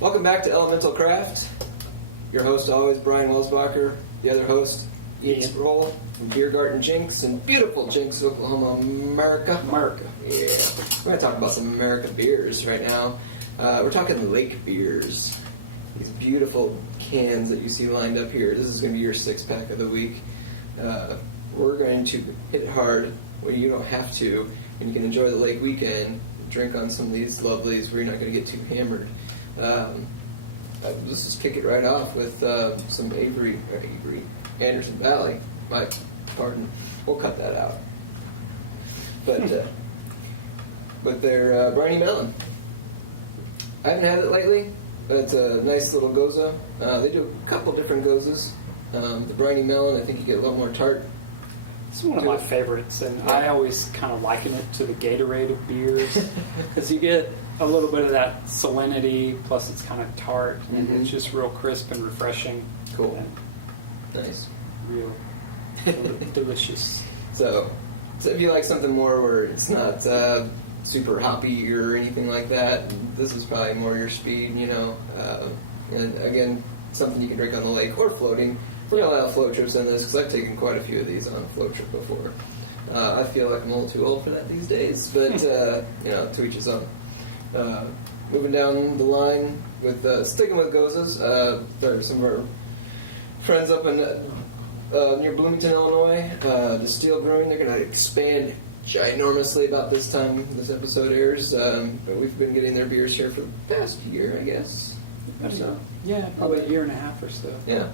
Welcome back to Elemental Craft. Your host always, Brian Welsbacher. The other host, Ian Sproul from Beer Garden Jinx in beautiful Jinx, Oklahoma, America. Yeah. We're going to talk about some American beers right now. We're talking lake beers. These beautiful cans that you see lined up here. This is going to be your six-pack of the week. We're going to hit it hard when you don't have to, and you can enjoy the lake weekend, drink on some of these lovelies where you're not going to get too hammered. Let's just kick it right off with some Anderson Valley. My pardon. We'll cut that out. But with their Briny Melon. I haven't had it lately, but it's a nice little Gose. They do a couple different Goses. The Briny Melon, I think you get a little more tart. It's one of my favorites, and I always kind of liken it to the Gatorade of beers because you get a little bit of that salinity, plus it's kind of tart, and it's just real crisp and refreshing. Cool. And nice. Real delicious. So if you like something more where it's not super hoppy or anything like that, this is probably more your speed, you know. And again, something you can drink on the lake or floating. We're going to allow float trips in this because I've taken quite a few of these on a float trip before. I feel like I'm a little too old for that these days, but you know, to each his own. Moving down the line with sticking with Goses, there are some of our friends up in near Bloomington, Illinois, Destihl Brewing. They're going to expand ginormously about this time this episode airs. We've been getting their beers here for the past year, I guess. So. Yeah, probably a year and a half or so. Yeah.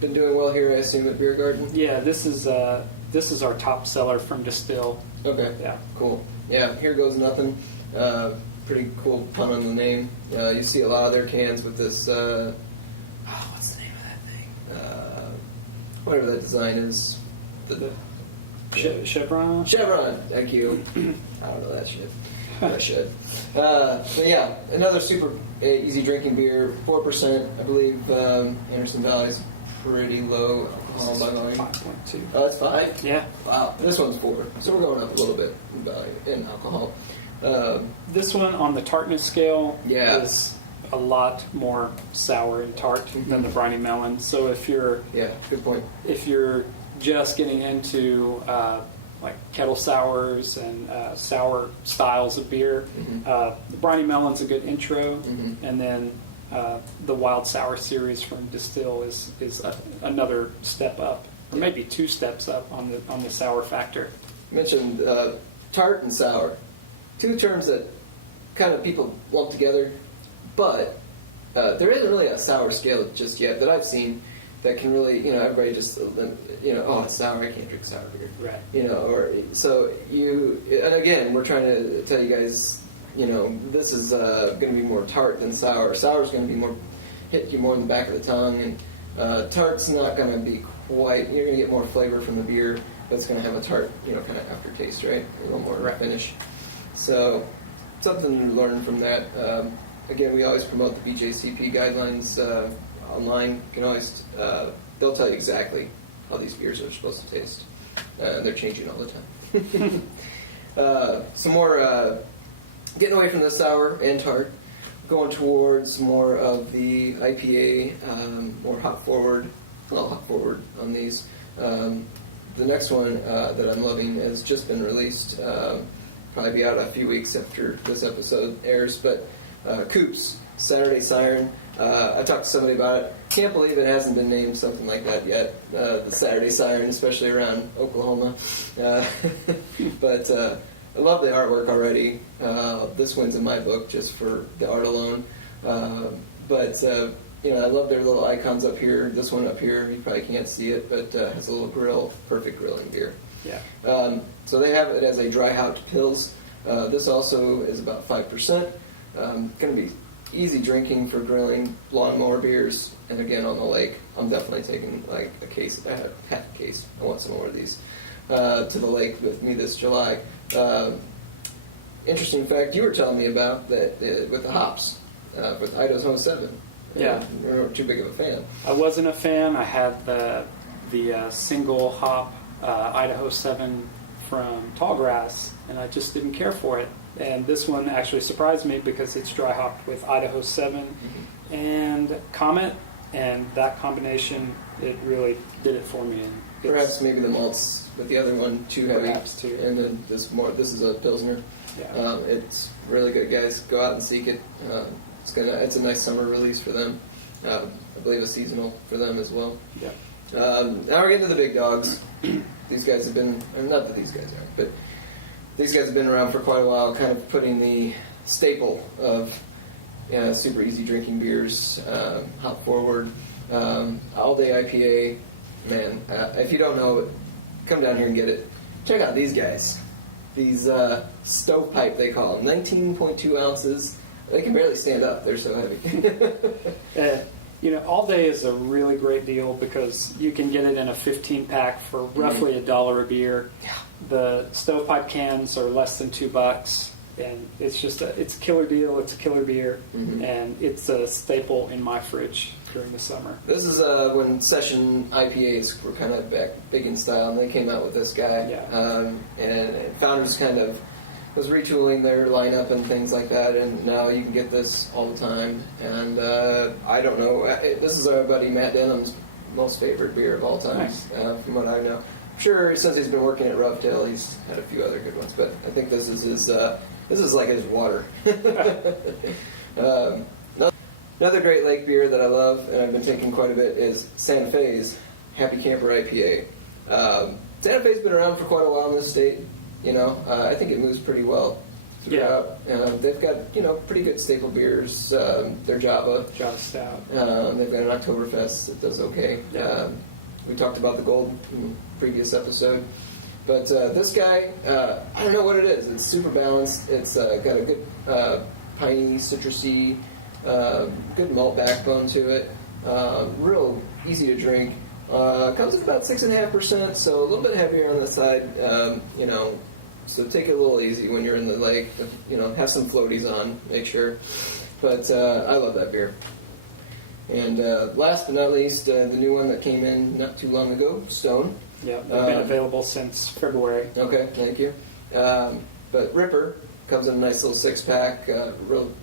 Been doing well here, I assume, at Beer Garden? Yeah, this is our top seller from Destihl. Okay. Yeah. Cool. Yeah, here goes Nothin. Pretty cool pun on the name. You see a lot of their cans with this, what's the name of that thing? Whatever that design is. Chevron? Chevron, thank you. I don't know that shit. I should. But yeah, another super easy drinking beer, 4%. I believe Anderson Valley is pretty low alcohol by volume. 5.2. Oh, it's 5? Yeah. Wow. This one's 4. So we're going up a little bit in alcohol. This one on the tartness scale is a lot more sour and tart than the Briny Melon. So if you're good point. If you're just getting into like kettle sours and sour styles of beer, the Briny Melon's a good intro, and then the Wild Sour series from Destihl is another step up, or maybe 2 steps up on the sour factor. You mentioned tart and sour, 2 terms that kind of people lump together, but there isn't really a sour scale just yet that I've seen that can really, you know, everybody just, you know, oh, it's sour, I can't drink sour beer. Right. You know, or, so and again, we're trying to tell you guys, you know, this is going to be more tart than sour. Sour's going to be more, hit you more in the back of the tongue, and tart's not going to be quite, you're going to get more flavor from the beer, but it's going to have a tart, you know, kind of aftertaste, right? A little more finish. So, something to learn from that. Again, we always promote the BJCP guidelines online. You can always, they'll tell you exactly how these beers are supposed to taste. They're changing all the time. Some more, getting away from the sour and tart, going towards more of the IPA, more hop forward on these. The next one that I'm loving has just been released, probably be out a few weeks after this episode airs, but COOP's Saturday Siren. I talked to somebody about it. Can't believe it hasn't been named something like that yet. The Saturday Siren, especially around Oklahoma. But I love the artwork already. This wins in my book just for the art alone. But you know, I love their little icons up here. This one up here, you probably can't see it, but has a little grill, perfect grilling beer. Yeah. So they have it as a dry hopped pils. This also is about 5%. Going to be easy drinking for grilling, lawnmower beers, and again on the lake. I'm definitely taking like a case, half a case. I want some more of these to the lake with me this July. Interesting fact you were telling me about that with the hops, with Idaho 07. Yeah, we weren't too big of a fan. I wasn't a fan. I had the single hop Idaho 7 from Tallgrass, and I just didn't care for it. And this one actually surprised me because it's dry hopped with Idaho 7 and Comet, and that combination, it really did it for me. And Perhaps maybe the malts with the other one too heavy. Perhaps, too. And then this is a Pilsner. Yeah. It's really good, guys. Go out and seek it. It's a nice summer release for them. I believe a seasonal for them as well. Yeah. Now we're getting to the big dogs. These guys have been, not that these guys are, but these guys have been around for quite a while, kind of putting the staple of super easy drinking beers, hop forward, all day IPA. Man, if you don't know it, come down here and get it. Check out these guys. These stovepipe, they call them, 19.2 ounces. They can barely stand up. They're so heavy. All day is a really great deal because you can get it in a 15-pack for roughly $1 a beer. Yeah. The stovepipe cans are less than $2, and it's a killer deal. It's a killer beer, and it's a staple in my fridge during the summer. This is when session IPAs were kind of back big in style, and they came out with this guy. Yeah. And Founders kind of was retooling their lineup and things like that, and now you can get this all the time. And I don't know, this is our buddy Matt Denham's most favorite beer of all time, Nice. From what I know. I'm sure since he's been working at Rovetail, he's had a few other good ones, but I think this is his. This is like his water. Another Great Lake beer that I love, and I've been taking quite a bit, is Santa Fe's Happy Camper IPA. Santa Fe's been around for quite a while in this state. I think it moves pretty well throughout. Yeah. They've got, pretty good staple beers. Their Java Stout. They've got an Oktoberfest that does okay. Yeah. We talked about the Gold in the previous episode. But this guy, I don't know what it is. It's super balanced. It's got a good piney, citrusy, good malt backbone to it. Real easy to drink. Comes at about 6.5%, so a little bit heavier on the side. So take it a little easy when you're in the lake. Have some floaties on, make sure. But I love that beer. And last but not least, the new one that came in not too long ago, Stone. Yeah, they've been available since February. Okay, thank you. But Ripper comes in a nice little 6-pack,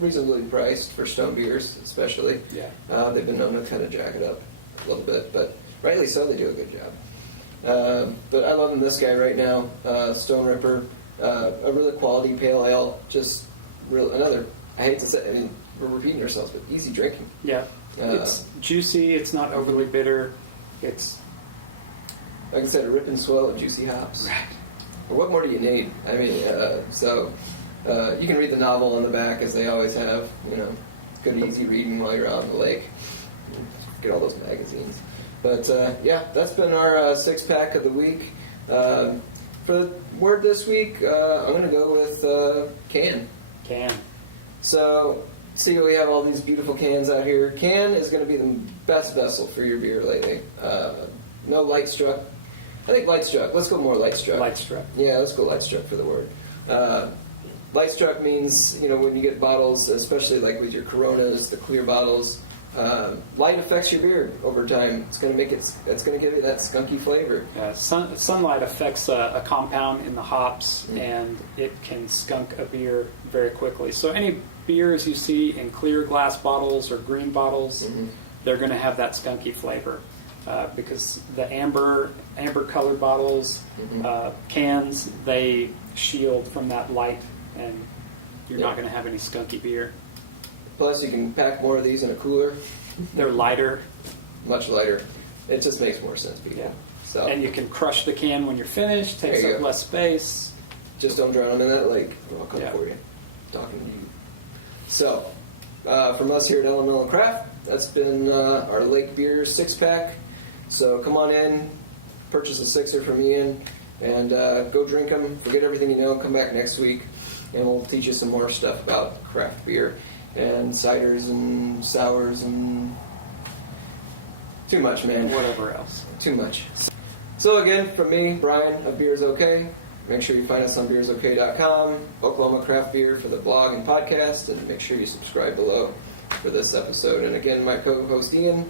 reasonably priced for Stone beers, especially. Yeah. They've been known to kind of jack it up a little bit, but rightly so, they do a good job. But I love this guy right now, Stone Ripper, a really quality pale ale, just another. I hate to say, we're repeating ourselves, but easy drinking. Yeah, it's juicy. It's not overly bitter. It's like I said, a rip and swell of juicy hops. right. What more do you need? I mean, you can read the novel on the back, as they always have. Good easy reading while you're out on the lake. Get all those magazines. But that's been our 6-pack of the week. For the word this week, I'm going to go with can. Can. So, see, we have all these beautiful cans out here. Can is going to be the best vessel for your beer lately. No light struck. I think light struck. Let's go more light struck. Light struck. Yeah, let's go light struck for the word. Light struck means, when you get bottles, especially like with your Coronas, the clear bottles, light affects your beer over time. It's going to give you that skunky flavor. Sunlight affects a compound in the hops, and it can skunk a beer very quickly. So any beers you see in clear glass bottles or green bottles, they're going to have that skunky flavor. Because the amber colored bottles, cans, they shield from that light, and you're not going to have any skunky beer. Plus, you can pack more of these in a cooler. They're lighter. Much lighter. It just makes more sense, people. Yeah. So, and you can crush the can when you're finished, takes up less space. Just don't drown them in that lake. I'll come for you. Talking to you. So, from us here at Melon Craft, that's been our Lake Beer 6-pack. So come on in, purchase a 6er from Ian, and go drink them. Forget everything you know. Come back next week, and we'll teach you some more stuff about craft beer and ciders and sours and too much, man. Whatever else. Too much. So again, from me, Brian of Beers OK. Make sure you find us on beersok.com, Oklahoma Craft Beer for the blog and podcast, and make sure you subscribe below for this episode. And again, my co-host Ian,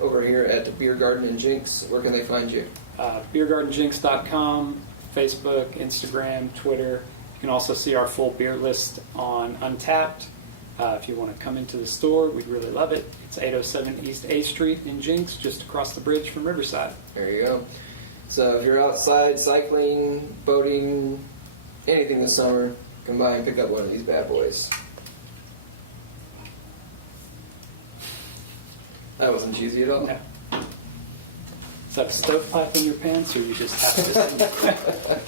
over here at Beer Garden and Jinx. Where can they find you? BeerGardenJinx.com, Facebook, Instagram, Twitter, You can also see our full beer list on Untapped. If you want to come into the store, we'd really love it. It's 807 East A Street in Jinx, just across the bridge from Riverside. There you go. So if you're outside cycling, boating, anything this summer, come by and pick up one of these bad boys. That wasn't cheesy at all. Yeah. Is that a stovepipe in your pants, or you just have to?